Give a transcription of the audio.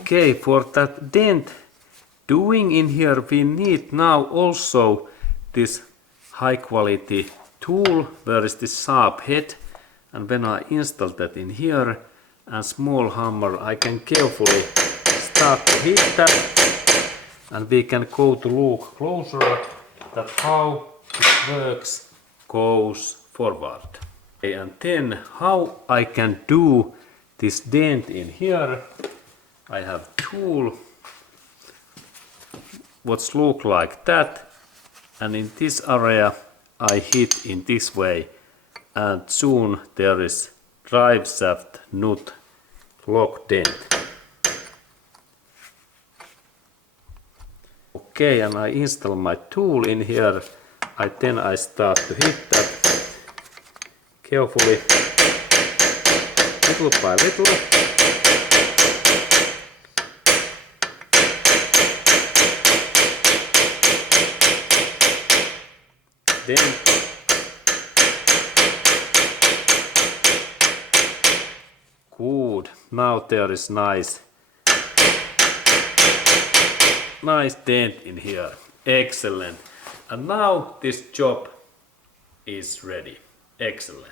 Okay, for that dent doing in here, we need now also this high quality tool where is this sharp head, and when I install that in here and small hammer, I can carefully start to hit that, and we can go to look closer that how it works goes forward. Okay, and then how I can do this dent in here. I have tool what's look like that, and in this area I hit in this way, and soon there is driveshaft nut lock dent. Okay, and I install my tool in here. Then I start to hit that carefully, little by little. Then good. Now there is nice dent in here. Excellent. And now this job is ready. Excellent.